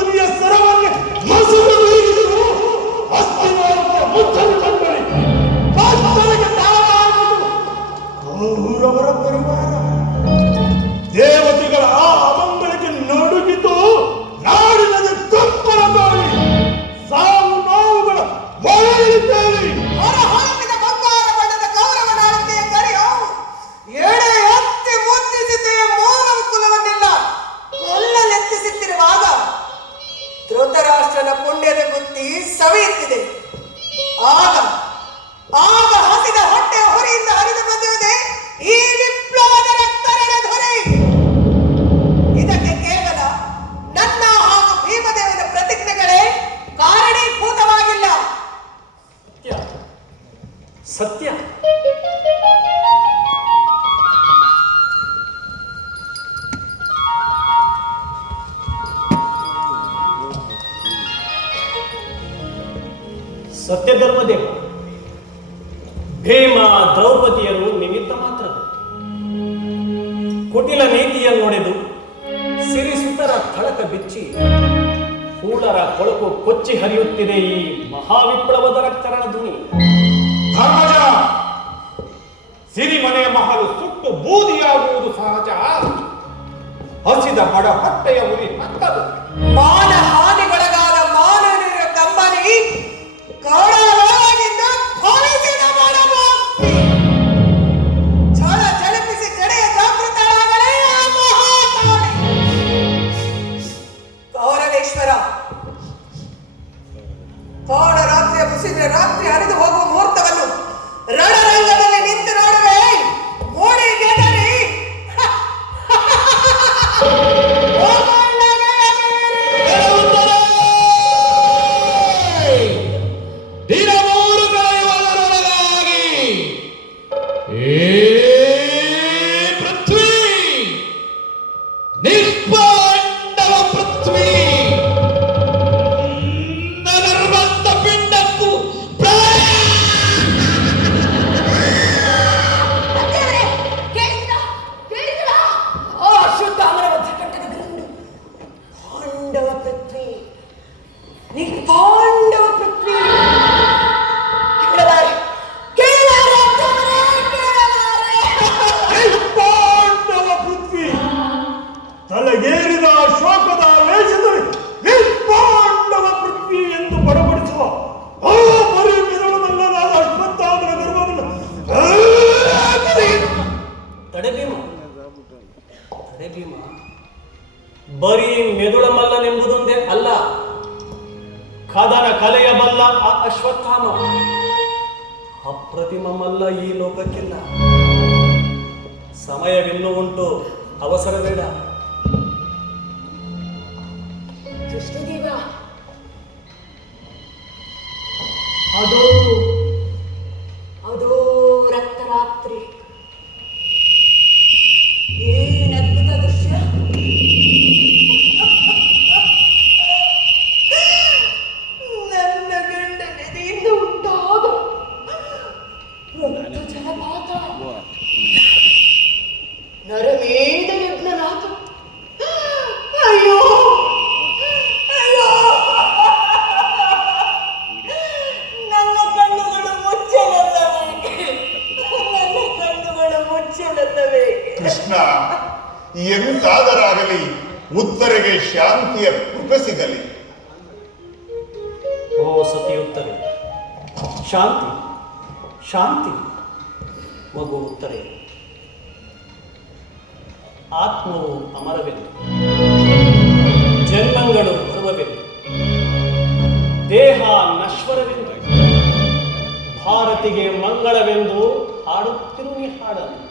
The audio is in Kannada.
ತುದಿಯ ಸರವನ್ನು ಮಸುಕು ನೀಡಿದರು. ಅಸ್ಥಿವಾರಕ್ಕೆ ಮುಚ್ಚಲು ತಂದಳಿ ಕಾಸ್ತರಿಗೆ ತಾಳಾಗುವುದು ಕೌರವರ ಪರಿವಾರ. ದೇವತೆಗಳ ಆ ಅಮಂಗಳಕ್ಕೆ ನಡುಗಿತು ನಾಡಿನದ ಕಂಪನ ಗಾಳಿ. ಸಾವು ನೋವುಗಳ ಹೊಳೆಯುತ್ತೇವೆ. ಹೊರಹಾಕಿದ ಬಂಗಾರ ಬಣ್ಣದ ಕೌರವ ನಾಳತೆಯ ಕರೆಯು ಎಡೆ ಎತ್ತಿ ಮುತ್ತಿಸಿದೆಯ ಮೂಲ ಕುಲವನ್ನೆಲ್ಲ ಕೊಲ್ಲಲೆತ್ತಿಸುತ್ತಿರುವಾಗ ಧೃತರಾಷ್ಟ್ರನ ಪುಣ್ಯದ ಬುದ್ಧಿ ಸವಿಯುತ್ತಿದೆ. ಆಗ ಆಗ ಹಸಿದ ಹೊಟ್ಟೆಯ ಹೊರೆಯಿಂದ ಹರಿದು ಬಂದಿರುವುದೇ ಈ ವಿಪ್ಲವದ ರಕ್ತರಣ ಧ್ವನಿ. ಇದಕ್ಕೆ ಕೇವಲ ನನ್ನ ಹಾಗೂ ಭೀಮದೇವನ ಪ್ರತಿಜ್ಞೆಗಳೇ ಕಾರಣೀಭೂತವಾಗಿಲ್ಲ. ಸತ್ಯ ಸತ್ಯ ಧರ್ಮದೇವ. ಭೀಮ ದ್ರೌಪದಿಯರು ನಿಮಿತ್ತ ಮಾತ್ರ. ಕುಟಿಲ ನೀತಿಯನ್ನೊಡೆದು ಸಿರಿಸುತರ ಥಳಕ ಬಿಚ್ಚಿ ಹೂಳರ ಕೊಳಕು ಕೊಚ್ಚಿ ಹರಿಯುತ್ತಿದೆ ಈ ಮಹಾವಿಪ್ಲವದ ರಕ್ತರಣ ಧ್ವನಿ. ಧರ್ಮಜ, ಸಿರಿಮನೆಯ ಮಹಲು ಸುಟ್ಟು ಬೂದಿಯಾಗುವುದು ಸಹಜ. ಹಸಿದ ಬಡ ಹೊಟ್ಟೆಯ ಉರಿ ಹತ್ತದು. ಮಾನ ಹಾನಿಗೊಳಗಾದ ಮಾನವರ ಕಂಬನಿ ಕೌರವರಾಗಿಂದ ಭವಿಸಿದ ಮಾಡಬಹುದು. ಛಳ ಝಳಪಿಸಿ ಜಡೆಯ ಜಾಗೃತಳಾಗಲೇ ಆ ಮಹಾತಾಳಿ. ಕೌರವೇಶ್ವರ, ಕಾಡ ರಾತ್ರಿಯ ಮುಸಿದ ರಾತ್ರಿ ಹರಿದು ಹೋಗುವ ಮುಹೂರ್ತವನ್ನು ರಣರಂಗದಲ್ಲಿ ನಿಂತು ನೋಡುವೆ. ಮೋಡಿಗೆದರಿ ತಲೆಗೇರಿದ ಶೋಕದ ವೇಷದಲ್ಲಿ ನಿರ್ಪಾಂಡವ ಪೃಥ್ವಿ ಎಂದು ಬಡಬಡಿಸುವ ಆ ಬರೀ ಮಿರಳದಲ್ಲದಾದ ಅಶ್ವತ್ಥಾಮನ ಗರ್ವವನ್ನು ತಡೆಭೀಮ, ತಡೆಭೀಮ ಬರೀ ಮೆದುಳ ಮಲ್ಲನೆಂಬುದೊಂದೇ ಅಲ್ಲ, ಕದನ ಕಲೆಯ ಬಲ್ಲ ಆ ಅಶ್ವತ್ಥಾಮ ಅಪ್ರತಿಮ ಮಲ್ಲ ಈ ಲೋಕಕ್ಕಿಲ್ಲ. ಸಮಯವಿನ್ನೂ ಉಂಟು, ಅವಸರ ಬೇಡ. ಕೃಷ್ಣದೇವ, ಅದೋ ರಕ್ತರಾತ್ರಿ. ಏನದ್ಭುತ ದೃಶ್ಯ! ನನ್ನ ಗಂಡ ನೆನೆಯಿಂದ ಉಂಟಾದ ರಕ್ತ ಜಲಪಾತ, ನರಮೇಧ ಯಜ್ಞನಾಥ. ಅಯ್ಯೋ ಅಯ್ಯೋ, ನನ್ನ ಕಣ್ಣುಗಳು ಮುಚ್ಚಲಲ್ಲವೇ, ನನ್ನ ಕಣ್ಣುಗಳು ಮುಚ್ಚಲಲ್ಲವೇ. ಕೃಷ್ಣ, ಎಂತಾದರಾಗಲಿ ಉತ್ತರೆಗೆ ಶಾಂತಿಯ ಕೃಪೆ ಸಿಗಲಿ. ಓ ಸತಿ ಉತ್ತರೆ, ಶಾಂತಿ ಶಾಂತಿ. ಮಗು ಉತ್ತರೆ, ಆತ್ಮವು ಅಮರವೆಂದು, ಜನ್ಮಗಳು ಬರುವವೆಂದು, ದೇಹ ನಶ್ವರವೆಂದು, ಭಾರತಿಗೆ ಮಂಗಳವೆಂದು ಹಾಡುತ್ತಿರು ನೀ ಹಾಡನ್ನು.